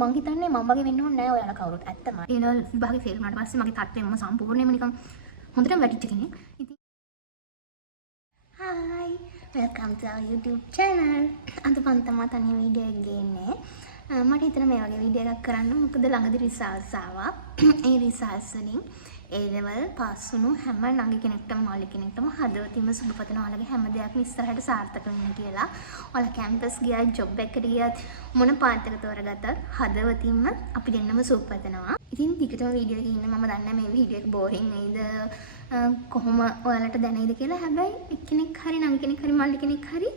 මං හිතන්නේ මම වගේ වෙන්න ඕනේ නෑ ඔයාලා කවුරුත්. ඇත්තම. ඒනල් විභාගේ ෆේල් වුණාට පස්සේ මගේ තත්ත්වය මම සම්පූර්ණයෙන්ම නිකන් හොඳටම වැටිච්ච කෙනෙක්. ඉතින් hi welcome to our YouTube channel. අද මම තමයි තනියම වීඩියෝ එක ගේන්නේ. මට හිතෙනවා මේ වගේ වීඩියෝ එකක් කරන්න. මොකද ළඟදී රිසල්ට්ස් ආවා. ඒ රිසල්ට්ස් වලින් A level පාස් වුණු හැම නංගි කෙනෙක්ටම මාළි කෙනෙක්ටම හදවතින්ම සුබ පතනවා. ඔයාලගේ හැම දෙයක්ම ඉස්සරහට සාර්ථක වෙන්න කියලා. ඔයාලා කැම්පස් ගියා, ජොබ් එකකට ගියත් මොන පාත් එක තෝරගත්තත් හදවතින්ම අපි දෙන්නම සුබ පතනවා. ඉතින් ටිකටම වීඩියෝ එකේ ඉන්න මම දන්නේ මේ වීඩියෝ එක බෝරින් නේද? කොහොම ඔයාලට දැනෙයිද කියලා. හැබැයි එක්කෙනෙක් හරි නංගි කෙනෙක් හරි මාළි කෙනෙක් හරි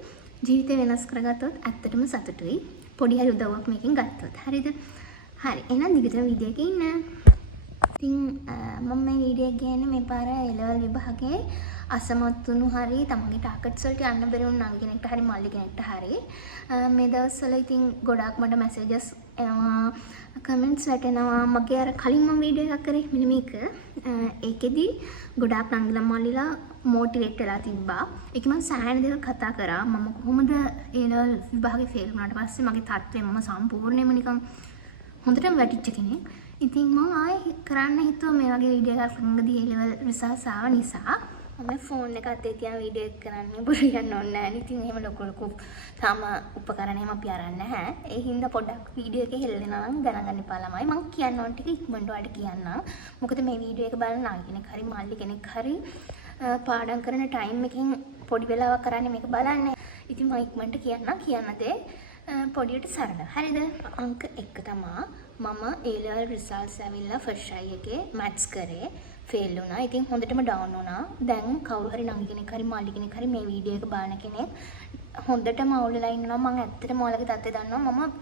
ජීවිතේ වෙනස් කරගත්තොත් ඇත්තටම සතුටුයි. පොඩි හරි උදව්වක් මේකෙන් ගත්තොත්. හරිද? හරි. එහෙනම් ටිකටම වීඩියෝ එකේ ඉන්න. ඉතින් මම මේ වීඩියෝ එක ගේන්නේ මේ පාර A level විභාගයේ අසමත් වුණු හරි තමන්ගේ ටාගට්ස් වලට යන්න බැරි වුණු නංගි කෙනෙක්ට හරි මල්ලි කෙනෙක්ට හරි මේ දවස්වල ඉතින් ගොඩාක් මට මැසේජස් එනවා කමෙන්ට්ස් වැටෙනවා මගේ අර කලින් මම වීඩියෝ එකක් කරේ මෙන්න මේක ඒකෙදි ගොඩාක් නංගිලා මල්ලිලා මොටිවේට් වෙලා තිබ්බා ඒක මම සෑහෙන දේවල් කතා කරා මම කොහොමද A level විභාගේ ෆේල් වුණාට පස්සේ මගේ තත්ත්වය මම සම්පූර්ණයෙන්ම නිකන් හොඳටම වැටිච්ච කෙනෙක්. ඉතින් මම ආයේ කරන්න හිතුවා මේ වගේ වීඩියෝ එකක් ළඟදී A level රිසල්ට්ස් ආව නිසා මම ෆෝන් එක අතේ තියන් වීඩියෝ එක කරන්නේ බුරියන්න ඕනේ නැහැ. ඉතින් එහෙම ලොකු තාම උපකරණ එහෙම අපි අරන් නැහැ. ඒ හින්දා පොඩ්ඩක් වීඩියෝ එකේ හෙල්ලෙනවා නම් ගණන් ගන්න එපා ළමයි. මම කියන්න ඕන ටික ඉක්මනට ඔයාලට කියන්නම්. මොකද මේ වීඩියෝ එක බලන නායි කෙනෙක් හරි මල්ලි කෙනෙක් හරි පාඩම් කරන ටයිම් එකකින් පොඩි වෙලාවක් කරන්නේ මේක බලන්නේ. ඉතින් මම ඉක්මනට කියන්න දේ පොඩියට සරල. හරිද? අංක 1 තමයි මම A level results ඇවිල්ලා ෆස්ට් try එකේ maths කරේ ෆේල් වුණා. ඉතින් හොඳටම ඩවුන් වුණා. දැන් කවුරු හරි නංගි කෙනෙක් හරි මාළි කෙනෙක් හරි මේ වීඩියෝ එක බලන කෙනෙක් හොඳටම අවුල් වෙලා ඉන්නවා. මම ඇත්තටම ඔයාලගේ තත්ත්වය දන්නවා. මම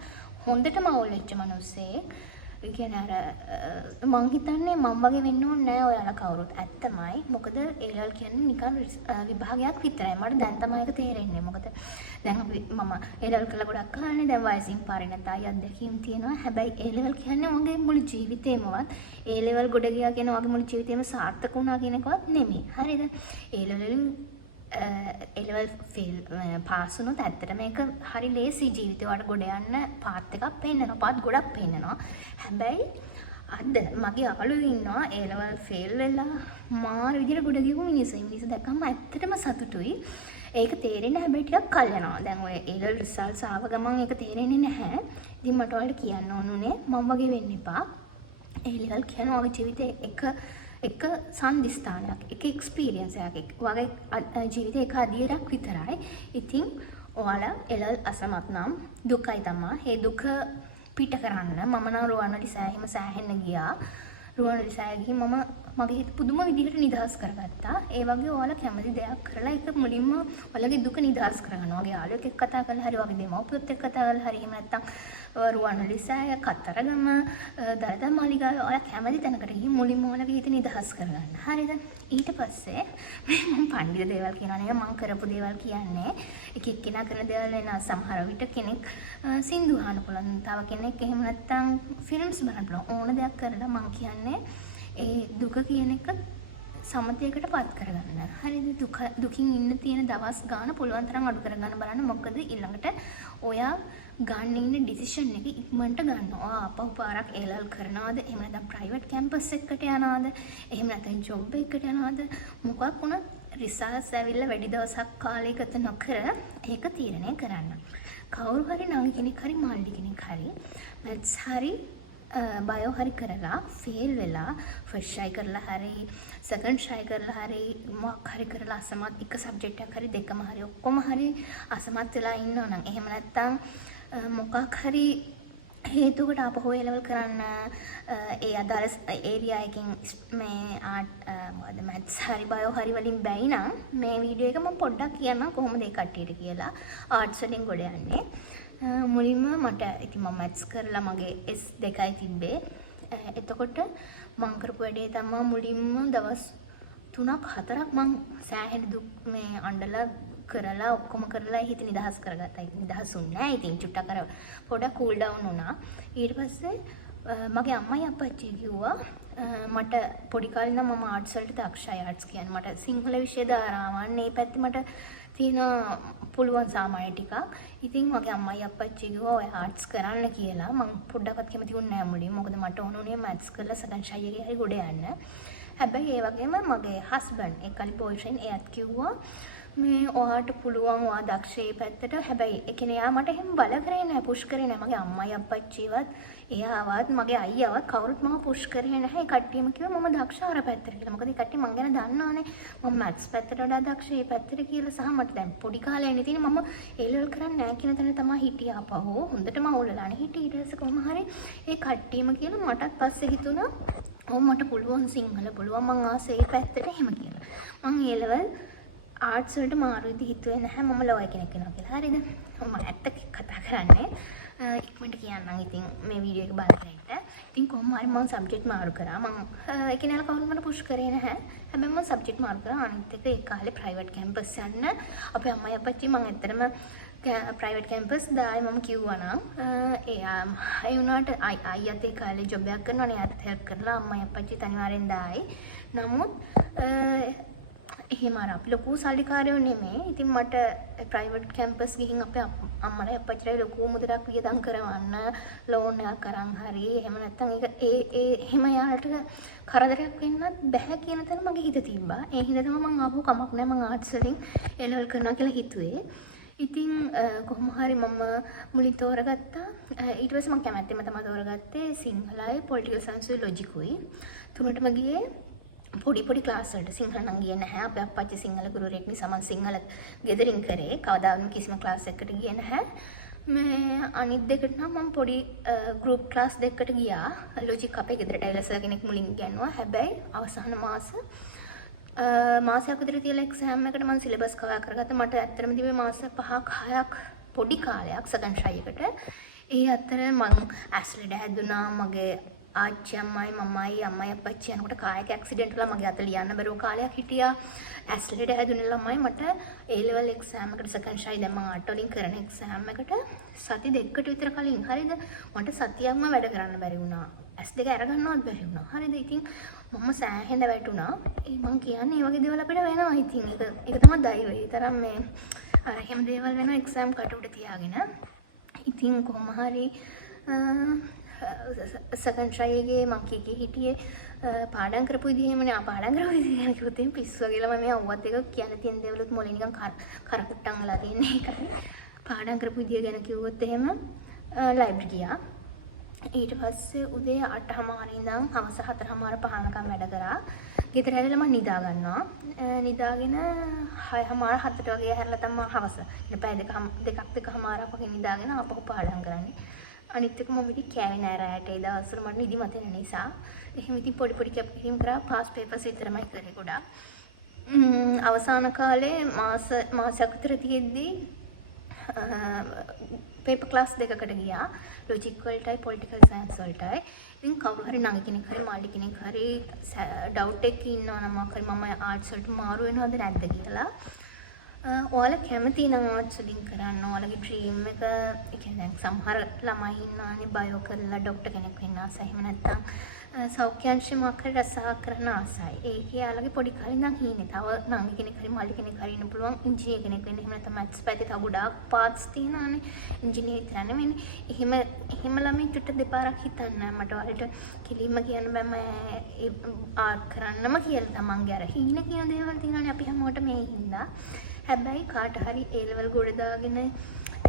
හොඳටම අවුල් වෙච්ච මිනිස්සෙක්. ඒ කියන්නේ අර මං හිතන්නේ මම වගේ වෙන්න ඕනේ නෑ ඔයාලා කවුරුත්. ඇත්තමයි. මොකද A level කියන්නේ නිකන් විභාගයක් විතරයි. මට දැන් තමයි ඒක තේරෙන්නේ. මොකද දැන් අපි මම A level කරලා ගොඩක් කාලනේ දැන් වයසින් පාරේ නැතයි අත්දැකීම් තියෙනවා. හැබැයි A level කියන්නේ මගේ මුළු ජීවිතේමවත් A level ගොඩ ගියා කියන වගේ මුළු ජීවිතේම සාර්ථක වුණා කියන එකවත් නෙමෙයි. හරිද? A level A level fail pass වුණොත් ඇත්තට මේක හරි ලේසි ජීවිතේ වලට ගොඩ යන්න පාත් එකක් පෙන්නනවා. පාත් ගොඩක් පෙන්නනවා. හැබැයි අද මගේ යාළුවෝ ඉන්නවා A level ෆේල් වෙලා මාර විදියට ගොඩ ගිහුව මිනිස්සු දැක්කම ඇත්තටම සතුටුයි. ඒක තේරෙන්නේ හැබැයි ටිකක් කල් යනවා. දැන් ඔය A level results ආව ගමන් ඒක තේරෙන්නේ නැහැ. ඉතින් මට ඔයාලට කියන්න ඕනුනේ මම වගේ වෙන්න එපා. A level කියන ඔයාගේ ජීවිතේ එක සම්දිස්ථානයක්, එක එක්ස්පීරියන්ස් එකක් වගේ ජීවිතේ එක අදියරක් විතරයි. ඉතින් ඔයාලා A level අසමත් නම් දුකයි තමයි. ඒ දුක පිට කරන්න මම නම් රුවන්වැලි සෑයෙම සෑහෙන්න ගියා. රුවන්වැලි සෑය ගිහින් මම මගේ හිත පුදුම විදිහට නිදහස් කරගත්තා. ඒ වගේ ඔයාලා කැමති දෙයක් කරලා ඒක මුලින්ම ඔයාලගේ දුක නිදහස් කරගන්න. ඔයාගේ යාළුවෙක් එක්ක කතා කරලා හරි වගේ දෙමව්පියොත් එක්ක කතා කරලා හරි එහෙම නැත්නම් රුවන්වැලි සෑය, කතරගම, දළදා මාලිගාව ඔයාලා කැමති තැනකට ගිහින් මුලින්ම ඔයාලගේ හිත නිදහස් කරගන්න. හරිද? ඊට පස්සේ මම පඬිද දේවල් කියනවා නේ මම කරපු දේවල් කියන්නේ. එක එක්කෙනා කරන දේවල් වෙන සමහර විට කෙනෙක් සින්දු අහන්න පුළුවන්. තව කෙනෙක් එහෙම නැත්නම් ෆිල්ම්ස් බලන්න පුළුවන්. ඕන දෙයක් කරලා මම කියන්නේ ඒ දුක කියන එක සමතයකට පත් කරගන්න. හරිද? දුකින් ඉන්න තියෙන දවස් ගාන පුළුවන් තරම් අඩු කරගන්න බලන්න. මොකද ඊළඟට ඔයා ගන්න ඉන්න ඩිසිෂන් එක ඉක්මනට ගන්නවා. අපහු පාරක් A level කරනවද? එහෙම නැත්නම් ප්‍රයිවට් කැම්පස් එකකට යනවද? එහෙම නැත්නම් ජොබ් එකකට යනවද? මොකක් වුණත් රිසල්ට්ස් ඇවිල්ලා වැඩි දවසක් කාලය ගත නොකර ඒක තීරණය කරන්න. කවුරු හරි නංගි කෙනෙක් හරි මාළි කෙනෙක් හරි මැත්ස් හරි බයෝ හරි කරලා ෆේල් වෙලා ෆස්ට් try කරලා හරි සෙකන්ඩ් try කරලා හරි මොකක් හරි කරලා අසමත් එක සබ්ජෙක්ට් එකක් හරි දෙකම හරි ඔක්කොම හරි අසමත් වෙලා ඉන්නවා නම් එහෙම නැත්නම් මොකක් හරි හේතුවකට අපහු A level කරන්න ඒ අදාළ ඒරියා එකකින් මේ මොකද මැත්ස් හරි බයෝ හරි වලින් බැයි නම් මේ වීඩියෝ එක මම පොඩ්ඩක් කියන්නම් කොහොමද ඒ කට්ටියට කියලා ආර්ට්ස් වලින් ගොඩ යන්නේ. මුලින්ම මට ඉතින් මම මැත්ස් කරලා මගේ S2යි තිබ්බේ. එතකොට මම කරපු වැඩේ තමයි මුලින්ම දවස් 3-4ක් මම සෑහෙන දුක් මේ අඬලා කරලා ඔක්කොම කරලා හිත නිදහස් කරගත්තා. නිදහස් වුණේ නැහැ. ඉතින් චුට්ටක් අර පොඩක් කූල් ඩවුන් වුණා. ඊට පස්සේ මගේ අම්මයි අප්පච්චි කිව්වා මට පොඩි කාලේ ඉඳන් මම ආර්ට්ස් වලට දක්ෂයි. ආර්ට්ස් කියන්නේ මට සිංහල විෂය දාරාවන් මේ පැත්තේ මට තියෙන පුළුවන් සාමාන්‍ය ටිකක්. ඉතින් මගේ අම්මයි අප්පච්චි කිව්වා ඔය ආර්ට්ස් කරන්න කියලා. මම පොඩ්ඩක්වත් කැමති වුණේ නැහැ මුලින්. මොකද මට ඕන උනේ මැත්ස් කරලා සෙකන්ඩ් ෂයි එකේ හරි ගොඩ යන්න. හැබැයි ඒ වගේම මගේ හස්බන්ඩ් ඒකලි බෝයිෆ්‍රෙන්ඩ් එයාත් කිව්වා මේ ඔයාට පුළුවන් ඔයා දක්ෂේ පැත්තට. හැබැයි ඒ කියන්නේ එයා මට එහෙම බල කරේ නැහැ, පුෂ් කරේ නැහැ. මගේ අම්මයි අප්පච්චිවත් එයාවත් මගේ අයියාවත් කවුරුත් මම පුෂ් කරේ නැහැ. ඒ කට්ටියම කිව්වා මම දක්ෂ අර පැත්තට කියලා. මොකද ඒ කට්ටිය මං ගැන දන්නවනේ. මම මැත්ස් පැත්තට වඩා දක්ෂ ඒ පැත්තට කියලා. සහ මට දැන් පොඩි කාලේ ඉඳන් තියෙන මම ඒ ලෙවල් කරන්නේ නැහැ කියන තැන තමයි හිටියේ අපහෝ. හොඳටම අවුලලානේ හිටියේ. ඊට පස්සේ කොහොම හරි ඒ කට්ටියම කියලා මටත් පස්සේ හිතුණා ඔව් මට පුළුවන් සිංහල පුළුවන් මං ආසේ ඒ පැත්තට එහෙම කියලා. මං ඒ ලෙවල් ආර්ට්ස් වලට මාරු විදිහ හිතුවේ නැහැ මම ලෝය කෙනෙක් වෙනවා කියලා. හරිද? මම ඇත්ත කතා කරන්නේ. ඉක්මනට කියන්නම් ඉතින් මේ වීඩියෝ එක බලන්න. ඉතින් කොහොම හරි මම සබ්ජෙක්ට් මාරු කරා. මම ඒ කියන්නේ කවුරුත් මට පුෂ් කරේ නැහැ. හැබැයි මම සබ්ජෙක්ට් මාරු කරා. අනිත් එක ඒ කාලේ ප්‍රයිවට් කැම්පස් යන්න අපේ අම්මයි අප්පච්චි මම ඇත්තටම ප්‍රයිවට් කැම්පස් දායි මම කිව්වා නම් එයා ඒ වුණාට අයියත් ඒ කාලේ ජොබ් එකක් කරනවානේ. එයාත් හෙල්ප් කරලා අම්මයි අප්පච්චි අනිවාර්යෙන් දායි. නමුත් එහෙම අර අපි ලොකු සල්ලිකාරයෝ නෙමෙයි. ඉතින් මට ප්‍රයිවට් කැම්පස් ගිහින් අපේ අම්මලා අප්පච්චිලා ලොකු මුදලක් වියදම් කරවන්න ලෝන් එකක් අරන් හරි එහෙම නැත්නම් ඒක එහෙම යාලට කරදරයක් වෙන්නත් බෑ කියන තැන මගේ හිත තිබ්බා. ඒ හින්දා තමයි මම ආපහු කමක් නැහැ මම ආර්ට්ස් වලින් ඒ ලෙවල් කරනවා කියලා හිතුවේ. ඉතින් කොහොම හරි මම මුලින් තෝරගත්තා. ඊට පස්සේ මම කැමැත්තෙන් තමයි තෝරගත්තේ සිංහලයි පොලිටිකල් සයන්ස් ලොජිකුයි. තුනටම ගියේ පොඩි ක්ලාස් වලට. සිංහල නම් ගියේ නැහැ. අපේ අප්පච්චි සිංහල ගුරුවරයෙක් නිසා මම සිංහල ගෙදරින් කරේ. කවදාවත් කිසිම ක්ලාස් එකකට ගියේ නැහැ. මේ අනිත් දෙකට නම් මම පොඩි ගෲප් ක්ලාස් දෙකකට ගියා. ලොජික් අපේ ගෙදරට ඇවිල්ලා කෙනෙක් මුලින් ගන්නවා. හැබැයි අවසාන මාසයක් විතර තියලා එක්සෑම් එකට මම සිලබස් කවර් කරගත්තා. මට ඇත්තටම තිබේ මාස 5ක් 6ක් පොඩි කාලයක් සෙකන්ඩ් ෂයි එකට. ඒ අතර මම ඇස්ලෙඩ හැදුනා. මගේ ආච්චි අම්මයි මමයි අම්මයි අප්පච්චි යනකොට කායක ඇක්සිඩන්ට් වල මගේ අත ලියන්න බැරුව කාලයක් හිටියා. ඇස්ලෙඩ හැදුන ළමයි මට ඒ ලෙවල් එක්සෑම් එකට සෙකන්ඩ් ෂයි දැන් මම ආට් වලින් කරන එක්සෑම් එකට සති දෙකකට විතර කලින් හරියද මට සතියක්ම වැඩ කරන්න බැරි වුණා. ඇස් දෙක අරගන්නවත් බැරි වුණා. හරිද? ඉතින් මම සෑහෙන වැටුණා. මම කියන්නේ මේ වගේ දේවල් අපිට වෙනවා. ඉතින් ඒක තමයි දෛවය. ඒ තරම් මේ අර හැම දේවල් වෙනවා එක්සෑම් කට උඩ තියාගෙන. ඉතින් කොහොම හරි සෙකන්ඩ් ට්‍රයි එකේ මම කීකේ හිටියේ පාඩම් කරපු විදිහේමනේ. පාඩම් කරපු විදිහ ගැන කිව්වොත් එම් පිස්සු වගේලා මම මේ අවුවත් එක කියන්න තියෙන දේවලුත් මොලේ නිකන් කරකුට්ටම් වෙලා තියෙන එකයි. පාඩම් කරපු විදිහ ගැන කිව්වොත් එහෙම ලයිබ්‍රරි ගියා. ඊට පස්සේ උදේ 8:00 ඉඳන් හවස 4:00 5:00 වැඩ කරා. ගෙදර ඇවිල්ලා මම නිදා ගන්නවා. නිදාගෙන 6:00 7ට වගේ හැරලා තමයි හවස. ඊට පැය දෙකමාරක් වගේ නිදාගෙන ආපහු පාඩම් කරන්නේ. අනිත් එක මම ඉතින් කෑවේ නෑ රැට ඒ දවස්වල මට නිදි මත වෙන නිසා. එහෙම ඉතින් පොඩි කැපකිරීම් කරා. පාස් පේපර්ස් විතරමයි කරේ ගොඩාක්. අවසාන කාලේ මාසයක් විතර තියෙද්දී පේපර් ක්ලාස් දෙකකට ගියා. ලොජික් වලටයි පොලිටිකල් සයන්ස් වලටයි. ඉතින් කවුරු හරි නංගි කෙනෙක් හරි මාළි කෙනෙක් හරි ඩවුට් එකක් ඉන්නවා නම් මම ආර්ට්ස් වලට මාරු වෙනවද නැද්ද කියලා. ඔයාලා කැමති නම් ආර්ට්ස් වලින් කරන්න. ඔයාලගේ ඩ්‍රීම් එක ඒ කියන්නේ සමහර ළමයි ඉන්නවානේ බයෝ කරලා ડોක්ටර් කෙනෙක් වෙන්න ආසයි. එහෙම නැත්නම් සෞඛ්‍යංශේ මොකක් හරි රසාවක් කරන්න ආසයි. ඒකේ යාළගේ පොඩි කාලේ ඉඳන් හීනේ. තව නංගි කෙනෙක් හරි මල්ලි කෙනෙක් හරි ඉන්න පුළුවන් ඉංජිනේර කෙනෙක් වෙන්න. එහෙම නැත්නම් මැත්ස් පැත්තේ තව ගොඩාක් පාර්ට්ස් තියෙනවානේ. ඉංජිනේර විතර නෙමෙයි. එහෙම ළමයි චුට්ට දෙපාරක් හිතන්න. මට ඔයාලට කිලිම කියන්න බෑ මම ආර්ට් කරන්නම කියලා. තමන්ගේ අර හීන කියන දේවල් තියෙනවානේ අපි හැමෝටම මේ හින්දා. හැබැයි කාට හරි ඒ ලෙවල් ගොඩ දාගෙන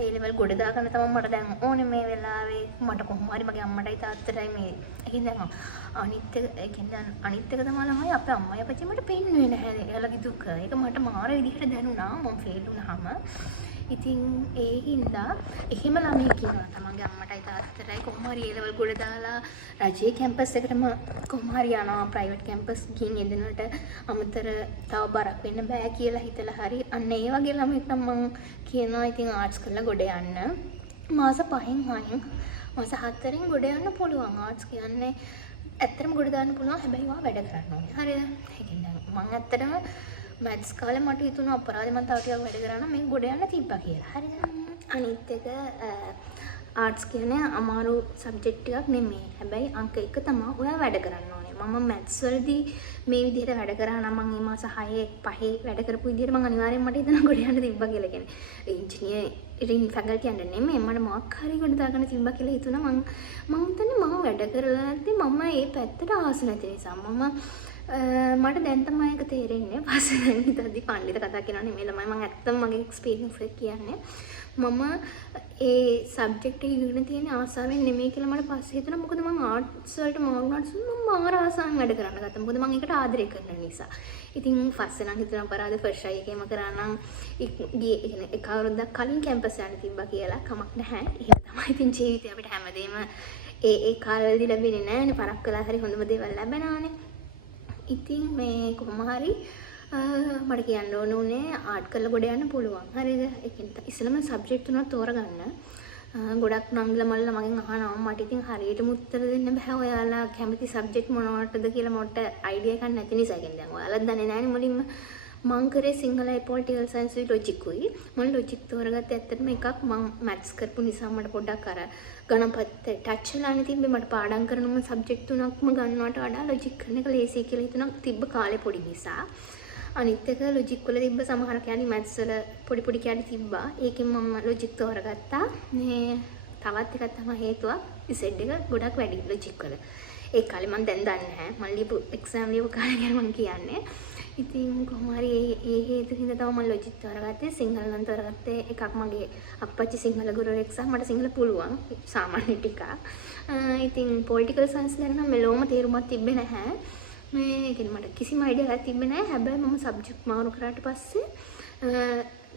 ඒ ලෙවල් ගොඩ දාගන්න තමයි මට දැන් ඕනේ මේ වෙලාවේ. මට කොහොම හරි මගේ අම්මටයි තාත්තටයි මේ හින්දා අනිත් එක තමයි ළමයි අපේ අම්මයි අපච්චි මට පෙන්නුවේ නැහැ. එයාලගේ දුක. ඒක මට මාර විදිහට දැනුණා මම ෆේල් වුණාම. ඉතින් ඒ හින්දා එහෙම ළමයි කියනවා තමන්ගේ අම්මටයි තාත්තටයි කොහොම හරි ඒ ලෙවල් ගොඩ දාලා රජයේ කැම්පස් එකටම කොහොම හරි යනවා. ප්‍රයිවට් කැම්පස් ගිහින් එදෙනට අමතර තව බරක් වෙන්න බෑ කියලා හිතලා හරි අන්න ඒ වගේ ළමයි තමයි මම කියනවා ඉතින් ආර්ට්ස් කරලා ගොඩ යන්න. මාස 5න් 6න් මාස 4න් ගොඩ යන්න පුළුවන්. ආර්ට්ස් කියන්නේ ඇත්තටම ගොඩ දාන්න පුළුවන්. හැබැයි ඔයා වැඩ කරන්න ඕනේ. හරිද? ඒ කියන්නේ මම ඇත්තටම මැත්ස් කාලේ මට හිතුණා අපරාධේ මම තව ටිකක් වැඩ කරා නම් මේක ගොඩ යන්න තිබ්බා කියලා. හරිද? අනිත් එක ආර්ට්ස් කියන්නේ අමාරු සබ්ජෙක්ට් එකක් නෙමෙයි. හැබැයි අංක 1 තමයි ඔයා වැඩ කරන්න ඕනේ. මම මැත්ස් වලදී මේ විදිහට වැඩ කරා නම් මම මේ මාස 6 වැඩ කරපු විදිහට මම අනිවාර්යෙන් මට හිතන ගොඩ යන්න තිබ්බා කියලා කියන්නේ. ඉංජිනේරින් ෆැකල්ටි යන්න නෙමෙයි මට මොකක් හරි ගොඩ දාගන්න තිබ්බා කියලා හිතුණා. මම හිතන්නේ මම වැඩ කරලා නැත්නම් මම මේ පැත්තට ආස නැති නිසා මට දැන් තමයි ඒක තේරෙන්නේ. පස්සේ දැන් හිතද්දි පඬිත කතා කරනවා නෙමෙයි ළමයි මම ඇත්තම මගේ එක්ස්පීරියන්ස් එක කියන්නේ. මම ඒ සබ්ජෙක්ට් එක ඉගෙන තියෙන ආසාවෙන් නෙමෙයි කියලා මට පස්සේ හිතුණා. මොකද මම ආර්ට්ස් වලට මාරුනාට මම මාර ආසාවෙන් වැඩ කරන්න ගත්තා. මොකද මම ඒකට ආදරය කරන නිසා. ඉතින් පස්සේ නම් හිතුණා අපරාධ ෆස්ට් ට්‍රයි එකේම කරා නම් එක අවුරුද්දක් කලින් කැම්පස් යන්න තිබ්බා කියලා කමක් නැහැ. එහෙම තමයි ඉතින් ජීවිතේ අපිට හැමදේම ඒ කාලවලදී ලැබෙන්නේ නැහැනේ. පරක් කළා හරි හොඳම දේවල් ලැබෙනවානේ. ඉතින් මේ කොහොම හරි මට කියන්න ඕන උනේ ආර්ට් කරලා ගොඩ යන්න පුළුවන්. හරිද? ඒකෙන් ඉස්සෙල්ලම සබ්ජෙක්ට් තුනක් තෝරගන්න. ගොඩක් නංගිලා මල්ලා මගෙන් අහනවා මට ඉතින් හරියටම උත්තර දෙන්න බෑ. ඔයාලා කැමති සබ්ජෙක්ට් මොනවටද කියලා මට අයිඩියා එකක් නැති නිසා. කියන්නේ දැන් ඔයාලත් දන්නේ නැහැනේ මුලින්ම. මං කරේ සිංහලයි පොලිටිකල් සයන්ස් ලොජිකුයි. මම ලොජික් තෝරගත්තේ ඇත්තටම එකක් මං මැත්ස් කරපු නිසා මට පොඩ්ඩක් අර ගණපත් ටච් වෙලානේ තිබ්බේ. මට පාඩම් කරනම සබ්ජෙක්ට් තුනක්ම ගන්නවට වඩා ලොජික් කරන එක ලේසි කියලා හිතුණා තිබ්බ කාලේ පොඩි නිසා. අනිත් එක ලොජික් වල තිබ්බ සමහර කැලි මැත්ස් වල පොඩි කැලි තිබ්බා. ඒකෙන් මම ලොජික් තෝරගත්තා. මේ තවත් එකක් තමයි හේතුවක් ඉසෙඩ් එක ගොඩක් වැඩි ලොජික් වල. ඒ කාලේ මම දැන් දන්නේ නැහැ. මම ලියපු එක්සෑම් ලියපු කාලේ ගැන මම කියන්නේ. ඉතින් කොහොම හරි ඒ හේතු හින්දා තමයි මම ලොජික් තෝරගත්තේ. සිංහල නම් තෝරගත්තේ එකක් මගේ අප්පච්චි සිංහල ගුරුවරයෙක් නිසා මට සිංහල පුළුවන් සාමාන්‍ය ටිකක්. ඉතින් පොලිටිකල් සයන්ස් ගැන නම් මෙලොවම තේරුමක් තිබ්බේ නැහැ. මේ කියන්නේ මට කිසිම අයිඩියා එකක් තිබ්බේ නැහැ. හැබැයි මම සබ්ජෙක්ට් මාරු කරාට පස්සේ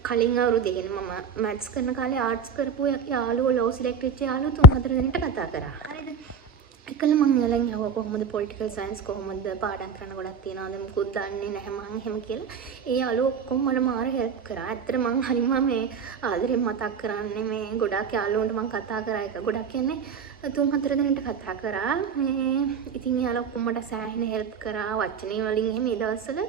කලින් අවුරුද්දේ කියන්නේ මම මැත්ස් කරන කාලේ ආර්ට්ස් කරපු යාළුවෝ ලෝ සිලෙක්ට් වෙච්ච යාළුවෝ 3-4 දෙනෙක්ට කතා කරා. හරිද? එකල මම යාළුවන් යවුවා කොහොමද පොලිටිකල් සයන්ස් කොහොමද පාඩම් කරන්න ගොඩක් තියනවාද මුකුත් දන්නේ නැහැ මං එහෙම කියලා. ඒ යාළුවෝ ඔක්කොම මට මාර හෙල්ප් කරා. ඇත්තට මං හරිම මේ ආදරෙන් මතක් කරන්නේ මේ ගොඩක් යාළුවන්ට මං කතා කරා එක. ගොඩක් කියන්නේ 3-4 දෙනෙක්ට කතා කරා. මේ ඉතින් යාළුවෝ ඔක්කොම මට සෑහෙන හෙල්ප් කරා වචනේ වලින් එහෙම ඒ දවස්වල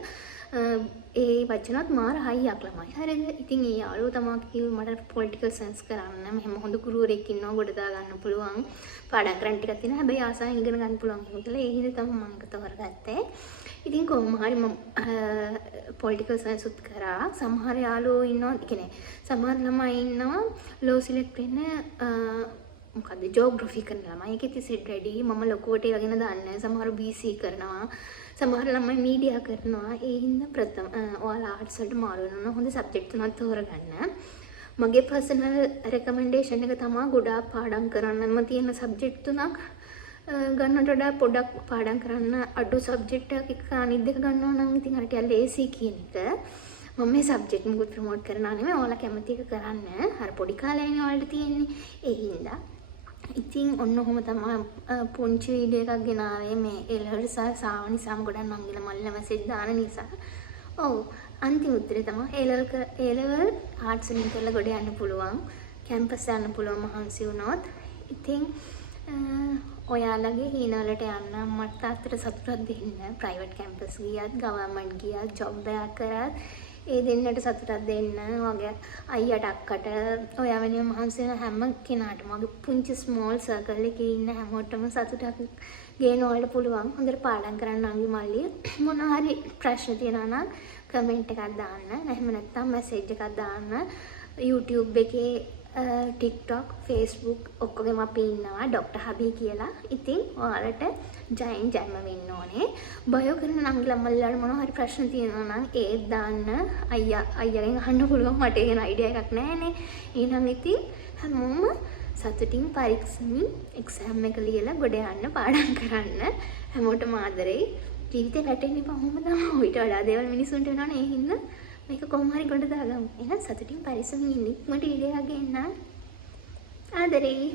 ඒ වචනත් මාර හයියක් ළමයි. හරිද? ඉතින් ඒ යාළුවෝ තමයි කිව්වේ මට පොලිටිකල් සයන්ස් කරන්න. මෙහෙම හොඳ ගුරුවරයෙක් ඉන්නවා ගොඩ දා ගන්න පුළුවන්. පාඩම් කරන්න ටිකක් තියෙනවා. හැබැයි ආසාවෙන් ඉගෙන ගන්න පුළුවන් කියලා. ඒ හින්දා තමයි මම ඒක තෝරගත්තේ. ඉතින් කොහොම හරි මම පොලිටිකල් සයන්ස් උත් කරා. සමහර යාළුවෝ ඉන්නවා, කියන්නේ සමහර ළමයි ඉන්නවා ලෝ සිලෙක්ට් වෙන්න මොකද්ද ජෝග්‍රෆි කරන ළමයි. ඒකෙත් ඉසෙඩ් රෙඩි. මම ලොකුවට ඒ වගේ දන්නේ. සමහර BC කරනවා. සමහර ළමයි මීඩියා කරනවා. ඒ හින්දා ඔයාලා ආර්ට්ස් වලට මාරු වෙනවා. හොඳ සබ්ජෙක්ට් තුනක් තෝරගන්න. මගේ පර්සනල් රෙකමෙන්ඩේෂන් එක තමයි ගොඩාක් පාඩම් කරන්නම තියෙන සබ්ජෙක්ට් තුනක් ගන්නට වඩා පොඩක් පාඩම් කරන්න අඩු සබ්ජෙක්ට් එකක් අනිත් දෙක ගන්නවා නම් ඉතින් අර ටිකක් ලේසි කියන එක. මම මේ සබ්ජෙක්ට් මුකුත් ප්‍රොමෝට් කරනවා නෙමෙයි. ඔයාලා කැමති එක කරන්න. අර පොඩි කාලේනේ ඔයාලට තියෙන්නේ. ඒ හින්දා ඉතින් ඔන්න ඔහොම තමයි පුංචි වීඩියෝ එකක් ගෙනාවේ මේ එළවලු සහ සාව නිසාම ගොඩක් නංගිලා මල්ලිලා මැසේජ් දාන නිසා. ඔව් අන්තිම උත්තරේ තමයි එළවල් ආර්ට්ස් වලින් කරලා ගොඩ යන්න පුළුවන්. කැම්පස් යන්න පුළුවන් මහන්සි වුණොත්. ඉතින් ඔයාලගේ හීන වලට යන්න මට තාත්තට සතුටක් දෙන්න. ප්‍රයිවට් කැම්පස් ගියත්, ගවර්න්මන්ට් ගියත්, ජොබ් එකක් කරත් ඒ දෙන්නට සතුටක් දෙන්න. වගේ අයියට අක්කට ඔයා වෙනුවෙන් මහන්සි වෙන හැම කෙනාටම වගේ පුංචි ස්මෝල් සර්කල් එකේ ඉන්න හැමෝටම සතුටක් ගේන්න ඔයාලට පුළුවන්. හොඳට පාඩම් කරන්න අංගි මල්ලි. මොනවා හරි ප්‍රශ්න තියෙනවා නම් කමෙන්ට් එකක් දාන්න. එහෙම නැත්නම් මැසේජ් එකක් දාන්න. YouTube එකේ TikTok, Facebook ඔක්කොගෙම අපි ඉන්නවා ඩොක්ටර් හබී කියලා. ඉතින් ඔයාලට ජයින් වෙන්න ඕනේ. බයෝ කරන නංගිලා මල්ලාට මොනවා හරි ප්‍රශ්න තියෙනවා නම් ඒත් දාන්න. අයියාගෙන් අහන්න පුළුවන්. මට ඒන අයිඩියා එකක් නැහැනේ. එහෙනම් ඉතින් හැමෝම සතුටින් පරීක්ෂමින් එක්සෑම් එක ලියලා ගොඩ යන්න පාඩම් කරන්න. හැමෝටම ආදරෙයි. ජීවිතේ වැටෙන්නේ කොහොමද තමයි. ඊට වඩා දේවල් මිනිසුන්ට වෙනවනේ. ඒ හින්දා මේක කොහොම හරි ගොඩ දාගමු. එහෙනම් සතුටින් පරිස්සමින් ඉන්න. මට ඊඩියා ගන්න. ආදරෙයි.